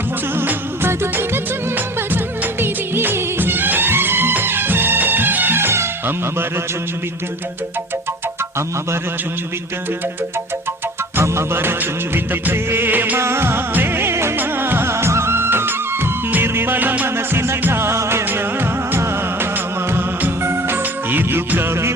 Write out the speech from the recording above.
ಮುತ್ತು ಬದುಕಿನ ತುಂಬ ತುಂಬಿದೆ ಅಂಬರ ಚುಂಬಿತ ಅಂಬರ ಚುಂಬಿತ ಅಂಬರ ಚುಂಬಿತ ಪ್ರೇಮ ಪ್ರೇಮ ನಿರ್ಮಲ ಮನಸ್ಸಿನ ಕಾವ್ಯನಾಮ ಇದು ಕವಿ